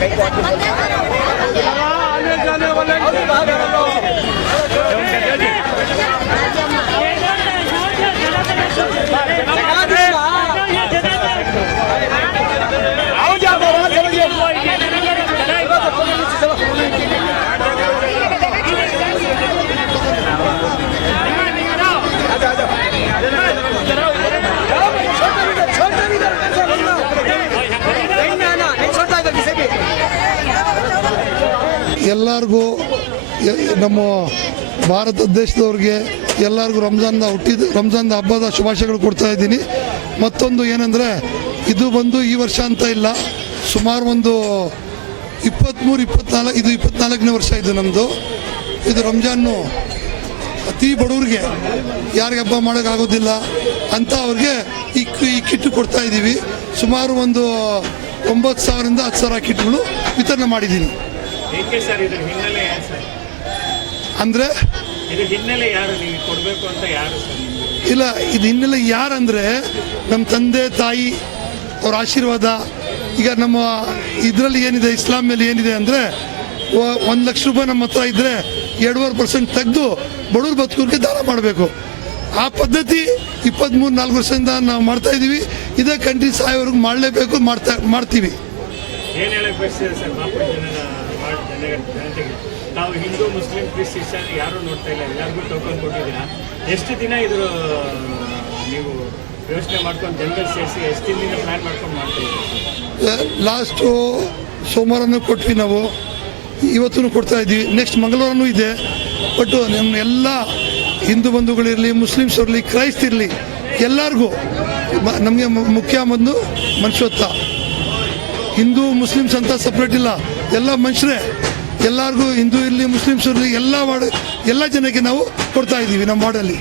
बाहर आओ ಎಲ್ಲರಿಗೂ ನಮ್ಮ ಭಾರತ ದೇಶದವ್ರಿಗೆ ಎಲ್ಲರಿಗೂ ರಂಜಾನ್ದ ಹುಟ್ಟಿದ, ರಂಜಾನ್ದ ಹಬ್ಬದ ಶುಭಾಶಯಗಳು ಕೊಡ್ತಾ ಇದ್ದೀನಿ. ಮತ್ತೊಂದು ಏನಂದರೆ, ಇದು ಬಂದು ಈ ವರ್ಷ ಅಂತ ಇಲ್ಲ. ಸುಮಾರು ಒಂದು ಇಪ್ಪತ್ತ್ಮೂರು ಇಪ್ಪತ್ನಾಲ್ಕು, ಇದು ಇಪ್ಪತ್ನಾಲ್ಕನೇ ವರ್ಷ ಇದು ನಮ್ಮದು ಇದು ರಂಜಾನು ಅತಿ ಬಡವ್ರಿಗೆ ಯಾರಿಗೆ ಹಬ್ಬ ಮಾಡೋಕ್ಕಾಗೋದಿಲ್ಲ ಅಂತ ಅವ್ರಿಗೆ ಈ ಈ ಕಿಟ್ ಕೊಡ್ತಾ ಇದ್ದೀವಿ. ಸುಮಾರು ಒಂದು ಒಂಬತ್ತು ಸಾವಿರದಿಂದ ಹತ್ತು ಸಾವಿರ ಕಿಟ್ಗಳು ವಿತರಣೆ ಮಾಡಿದ್ದೀನಿ. ಏಕೆ ಸರ್ ಇದ್ರ ಹಿನ್ನೆಲೆ ಏನು ಸರ್? ಅಂದರೆ ಇದ್ರ ಹಿನ್ನೆಲೆ ಯಾರು ನೀವು ಕೊಡಬೇಕು ಅಂತ ಯಾರು ಸರ್ ಇಲ್ಲ ಇದು ಹಿನ್ನೆಲೆ ಯಾರಂದ್ರೆ ನಮ್ಮ ತಂದೆ ತಾಯಿ ಅವ್ರ ಆಶೀರ್ವಾದ. ಈಗ ನಮ್ಮ ಇದರಲ್ಲಿ ಏನಿದೆ ಇಸ್ಲಾಂ ಏನಿದೆ ಅಂದರೆ ಒಂದು ಲಕ್ಷ ರೂಪಾಯಿ ನಮ್ಮ ಹತ್ರ ಇದ್ದರೆ ಎರಡೂವರೆ ಪರ್ಸೆಂಟ್ ತೆಗೆದು ಬಡವ್ರ ಬದುಕೂರಿಗೆ ದಾನ ಮಾಡಬೇಕು. ಆ ಪದ್ಧತಿ ಇಪ್ಪತ್ತ್ಮೂರು ನಾಲ್ಕು ವರ್ಷದಿಂದ ನಾವು ಮಾಡ್ತಾ ಇದ್ದೀವಿ ಇದೇ ಕಂಟಿನ್ಯೂಸ್ ಸಾಯೋವರೆಗೂ ಮಾಡಲೇಬೇಕು ಮಾಡ್ತಾ ಮಾಡ್ತೀವಿ. ಏನು ಜನಗಳು ಜನತೆಗೆ. ನಾವು ಹಿಂದೂ, ಮುಸ್ಲಿಂ, ಕ್ರಿಸ್ ಯಾರೂ ನೋಡ್ತಾ ಇಲ್ಲ. ಎಲ್ಲರಿಗೂ ಟೋಕನ್ ಕೊಟ್ಟಿದ್ದೀರಾ? ಎಷ್ಟು ದಿನ ಇದು ನೀವು ಯೋಚನೆ ಮಾಡ್ಕೊಂಡು ಜನರಲ್ಲಿ ಸೇರಿಸಿ ಎಷ್ಟು ದಿನದಿಂದ ಪ್ಲಾನ್ ಮಾಡ್ಕೊಂಡು ಮಾಡ್ತೀವಿ ಲಾಸ್ಟು ಸೋಮವಾರನೂ ಕೊಟ್ವಿ ನಾವು. ಇವತ್ತೂ ಕೊಡ್ತಾ ಇದ್ದೀವಿ. ನೆಕ್ಸ್ಟ್ ಮಂಗಳವಾರನೂ ಇದೆ. ಬಟ್ ನಮ್ಮ ಎಲ್ಲ ಹಿಂದೂ ಬಂಧುಗಳಿರಲಿ ಮುಸ್ಲಿಮ್ಸ್ ಇರಲಿ, ಕ್ರೈಸ್ತ್ ಇರಲಿ, ಎಲ್ಲರಿಗೂ ನಮಗೆ ಮುಖ್ಯ ಬಂದು ಮನುಷ್ಯತ್ವ. ಹಿಂದೂ, ಮುಸ್ಲಿಮ್ಸ್ ಅಂತ ಸಪ್ರೇಟ್ ಇಲ್ಲ. ಎಲ್ಲ ಮನುಷ್ಯರೇ, ಎಲ್ಲರಿಗೂ ಹಿಂದೂ ಇರಲಿ, ಮುಸ್ಲಿಮ್ಸ್ ಇರಲಿ, ಎಲ್ಲ ವಾರ್ಡ್ ಎಲ್ಲ ಜನಕ್ಕೆ ನಾವು ಕೊಡ್ತಾ ಇದ್ದೀವಿ ನಮ್ಮ ವಾರ್ಡಲ್ಲಿ.